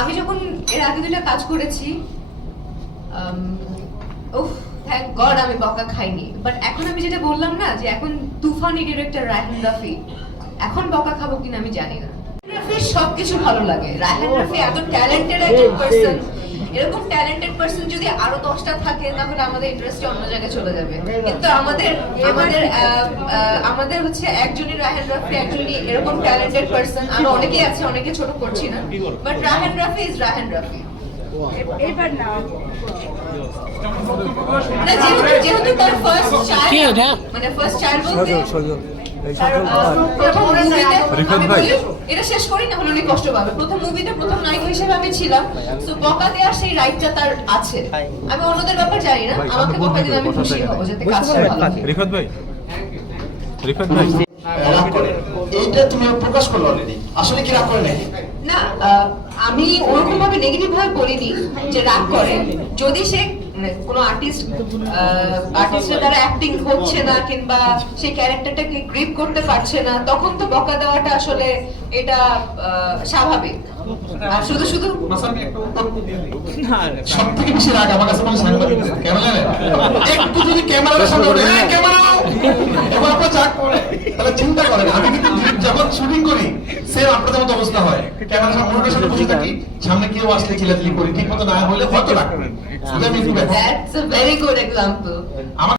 আমি যখন এর আগে দুটা কাজ করেছি উফ থ্যাংক গড আমি বকা খাইনি। বাট এখন আমি যেটা বললাম না যে এখন তুফানি ডিরেক্টর রায়হান রাফি এখন বকা খাব কিনা আমি জানি না। রাফির সবকিছু ভালো লাগে। রায়হান রাফি এত ট্যালেন্টেড একজন পার্সন এরকম ট্যালেন্টেড পার্সন যদি আরও দশটা থাকে তাহলে আমাদের ইন্টারেস্ট অন্য জায়গায় চলে যাবে। কিন্তু আমাদের আমাদের আমাদের হচ্ছে একজনই রায়হান রাফি একজনই এরকম ট্যালেন্টেড পার্সন আরও অনেকেই আছে অনেকে ছোট করছি না। But Raihan Rafi is Raihan Rafi. এবার না। মানে যেহেতু তার ফার্স্ট চাইল্ড মানে ফার্স্ট চাইল্ড বলতে এই রিফাত ভাই। এটা শেষ করি না হলে উনি কষ্ট পাবে। প্রথম মুভিতে প্রথম নায়িকা হিসেবে আমি ছিলাম। তো বকা দেওয়ার সেই রাইটটা তার আছে। আমি অন্যদের ব্যাপার জানি না। আমাকে বকা দিলে আমি খুশি। হব যাতে কাজটা ভালো হয়। রিফাত ভাই। রিফাত ভাই। এইটা তুমি প্রকাশ করল অলরেডি আসলে কি রাগ করে নাকি? না আহ, আমি ওরকম ভাবে নেগেটিভ ভাবে বলিনি যে রাগ করে। যদি সে মানে কোনো আর্টিস্ট আর্টিস্টের দ্বারা অ্যাক্টিং হচ্ছে না কিংবা সেই ক্যারেক্টারটাকে গ্রিপ করতে পারছে না তখন তো বকা দেওয়াটা আসলে এটা আহ, স্বাভাবিক। আর শুধু শুধু সব থেকে বেশি রাগ আমার কাছে মনে সাংবাদিক কেন একটু যদি ক্যামেরার সামনে ক্যামেরা এবার আপনার চাক পড়ে তাহলে চিন্তা করেন আমি কিন্তু যখন শুটিং করি সেম আপনাদের মতো অবস্থা হয় কেন সামনে মনিটরের সাথে বসে থাকি সামনে কেউ আসলে চিলাচিলি করি ঠিক মতো না হলে হয়তো রাখবেন। That's a very good example আমার